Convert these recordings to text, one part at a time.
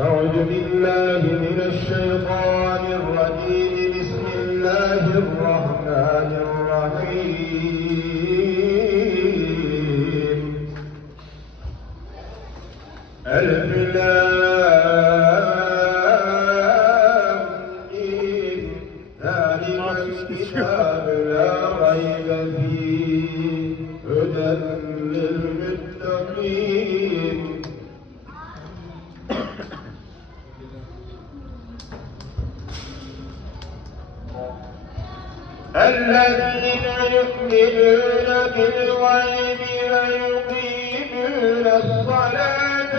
أعوذ بالله من الشيطان الرجيم. بسم الله الرحمن الرحيم. ألف. ذلك الكتاب لا ريب فيه. هدى للمتقين. يؤمنون بالغيب ويقيمون الصلاة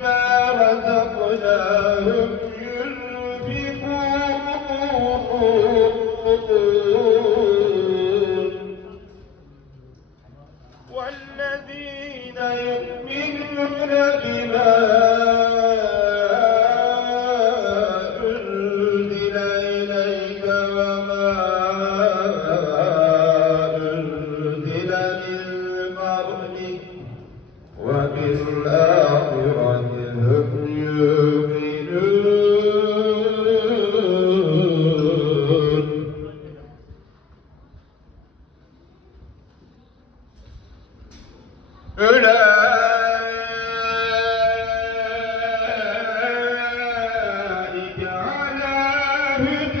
ومما رزقناهم ينفقون. والذين يؤمنون بما على هدى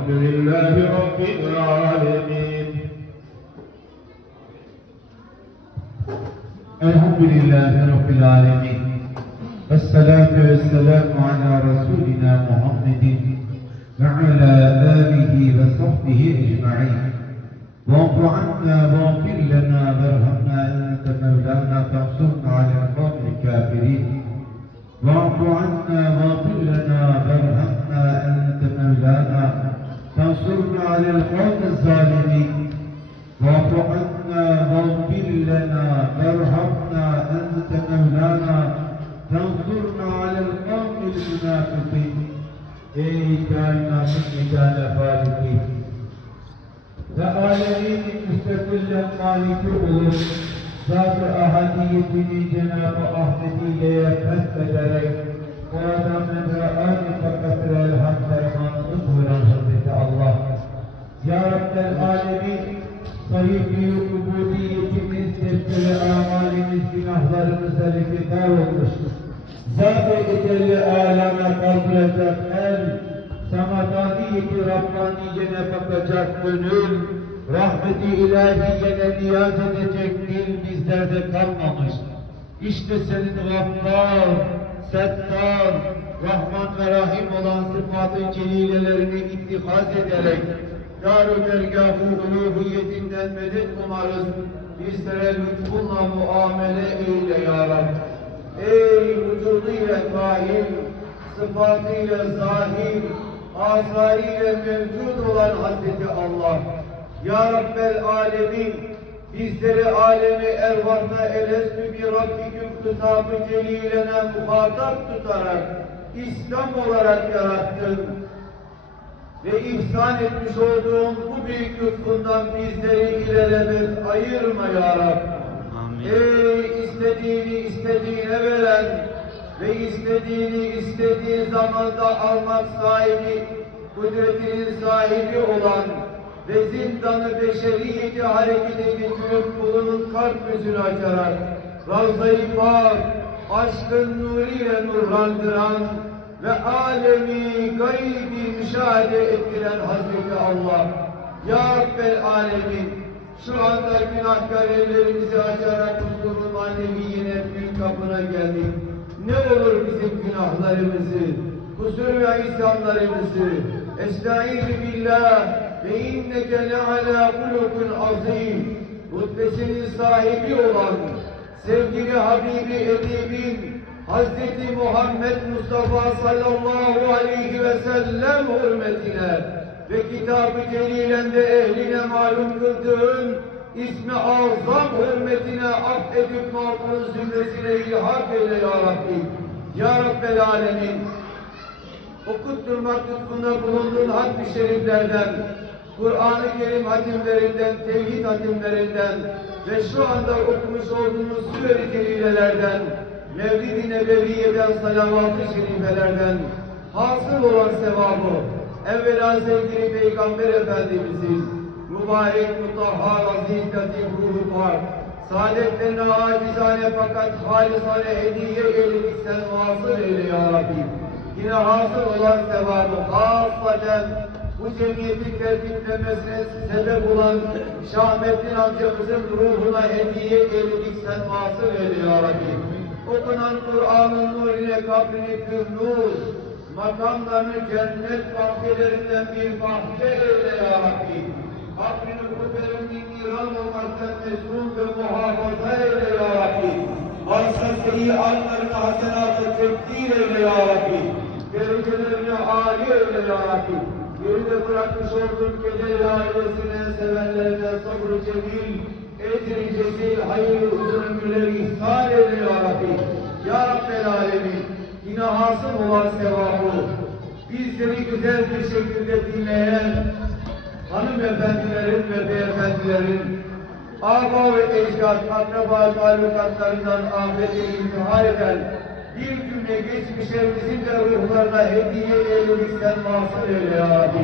والحمد لله رب العالمين. الحمد لله رب العالمين. والصلاة والسلام على رسولنا محمد وعلى آله وصحبه أجمعين. واعف عنا واغفر لنا وارحمنا أنت مولانا فانصرنا على القوم الكافرين. واعف عنا واغفر لنا وارحمنا أنت مولانا وانصرنا على القوم الظالمين. واعف عنا واغفر لنا وارحمنا أنت مولانا. وانصرنا على القوم المنافقين. إيه من مكتنا فارقين. فعالمين مستقلا مالك غرور ذات احديته جناب أهدي ليا فسد وأنا من رآني فكثر الحمد buyuran Hazreti Allah Ya Rabbel Alemin sayı-i ubudiyetimiz, defteri amalimiz, günahlarımıza lekedar olmuştur. Zat-ı ecelli aleme kaldıracak el, samadaniyeti Rabbaniyene bakacak gönül, rahmeti ilahiyene niyaz edecek dil bizlerde kalmamış. İşte senin Gaffar, Settar, Rahman ve Rahim olan sıfat-ı celilelerini ittihaz ederek, Dar-ı dergâh-ı uluhiyetinden medet umarız. Bizlere lütfunla muamele eyle ya Rabbi. Ey vücuduyla kaim, sıfatıyla zahir, asarıyla mevcut olan Hazreti Allah. Ya Rabbel Alemin, bizleri alemi ervahta elestü bi Rabbiküm kitabı celilene muhatap tutarak, İslam olarak yarattın ve ihsan etmiş olduğun bu büyük lütfundan bizleri ilelebet ayırma ya Rab. Ey istediğini istediğine veren ve istediğini istediği zamanda almak sahibi, kudretinin sahibi olan ve zindanı beşeriyeti harekete getirip kulunun kalp yüzünü açarak Ravza-i Pak, aşkın nuriyle nurlandıran ve alemi gaybi müşahede ettiren Hazreti Allah. Ya Rabbel Alemin, şu anda günahkar ellerimizi açarak huzurun manevi yine büyük kapına geldik. Ne olur bizim günahlarımızı, kusur ve isyanlarımızı, Estaizu billah ve inneke le ala kulukun azim, rütbesinin sahibi olan sevgili Habibi Edibin Hazreti Muhammed Mustafa sallallahu aleyhi ve sellem hürmetine ve kitabı celilende ehline malum kıldığın ismi azam hürmetine affedip mağfurun zümresine ilhak eyle ya Rabbi. Ya Rabbel Alemin okutturmak lütfunda bulunduğun harf-i şeriflerden, Kur'an-ı Kerim hatimlerinden, tevhid hatimlerinden ve şu anda okumuş olduğumuz sure-i celilelerden, Mevlid-i Nebeviye'den, salavat-ı şerifelerden hasıl olan sevabı, evvela sevgili Peygamber Efendimizin mübarek, mutahhar, aziz, latif ruhu var. Saadetlerine acizane fakat halisane hediye eyledik sen vasıl eyle ya Rabbi. Yine hasıl olan sevabı hasaten bu cemiyetin tertiplemesine sebep olan Şahmettin amcamızın ruhuna hediye eyledik sen vasıl eyle ya Rabbi. Okunan Kur'an'ın nurine kabrini pür nur, makamlarını cennet bahçelerinden bir bahçe eyle ya Rabbi. Kabrini kubbelerini niran olmaktan mesum ve muhafaza eyle ya Rabbi. Varsa seyyiatlarını hasenatı tebdil eyle ya Rabbi. Derecelerini âli eyle ya Rabbi. Geride bırakmış olduğun gece ailesine, sevenlerine sabrı cemil, ecri cezil, hayırlı uzun ömürleri ihsan eyle ya Rabbi. Ya Rabbel Alemin, yine hasım olan sevabı, bizleri güzel bir şekilde dinleyen, hanımefendilerin ve beyefendilerin, aba ve ecdat, akraba talukatlarından ahirete intihar eden, bir cümle geçmişlerimizin de ruhlarına hediye eyledik sen mahsul eyle ya Rabbi.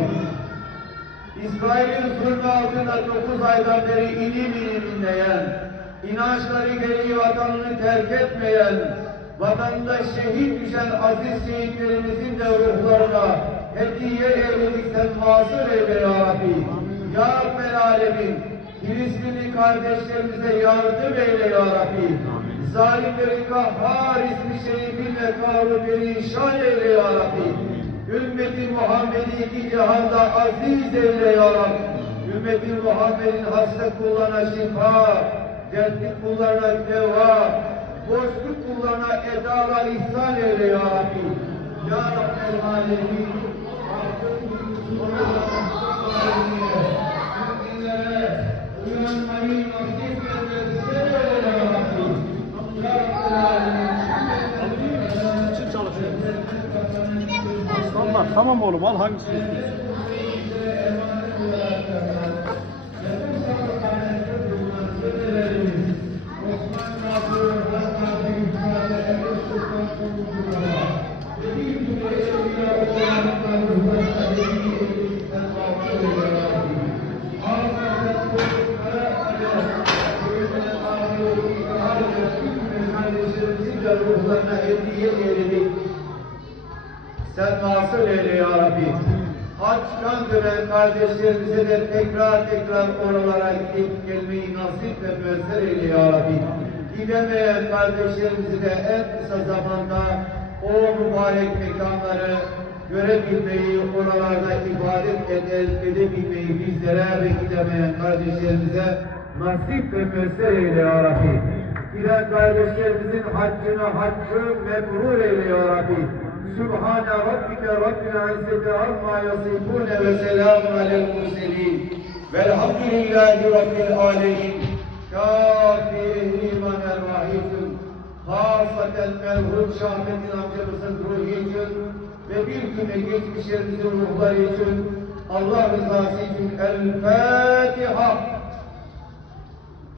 İsrail'in zulmü altında dokuz aydan beri ilim ilim inleyen, inançları gereği vatanını terk etmeyen, vatanında şehit düşen aziz şehitlerimizin de ruhlarına hediye eyledik sen mahsul eyle ya Rabbi. Ya Rabbel Alemin, Filistinli kardeşlerimize yardım eyle ya Rabbi. Zalimleri kahhar ismi şerifinle kahru perişan eyle ya Rabbi. Ümmeti Muhammed'i iki cihanda aziz eyle ya Rabbi. Ümmeti Muhammed'in hasta kullarına şifa, dertli kullarına deva, boşluk kullarına edalar ihsan eyle ya Rabbi. Ya Rabbel Alemin. Müminlere uyanmayı nasip etmesi eyle ya Rabbi. Ya Rabbel Alemin. için çalışıyoruz. Aslanlar tamam oğlum al hangisini istiyorsun? Sen nasıl eyle ya Rabbi. Açkan dönen kardeşlerimize de tekrar tekrar oralara gidip gelmeyi nasip ve müessir eyle ya Rabbi. Gidemeyen kardeşlerimizi de en kısa zamanda o mübarek mekanları görebilmeyi, oralarda ibadet ede- edebilmeyi bizlere ve gidemeyen kardeşlerimize nasip ve müessir eyle ya Rabbi. Giden kardeşlerimizin haccını haccı mebrur eyle ya Rabbi. Sübhane Rabbike Rabbil İzzeti amma yasifune ve selamun alel murselin. Velhamdülillahi Rabbil alemin. Kâfi ehli imanel rahîtun. Hasaten merhum Şahmettin amcamızın ruhu için ve bir güne geçmişlerimizin ruhları için Allah rızası için El Fatiha.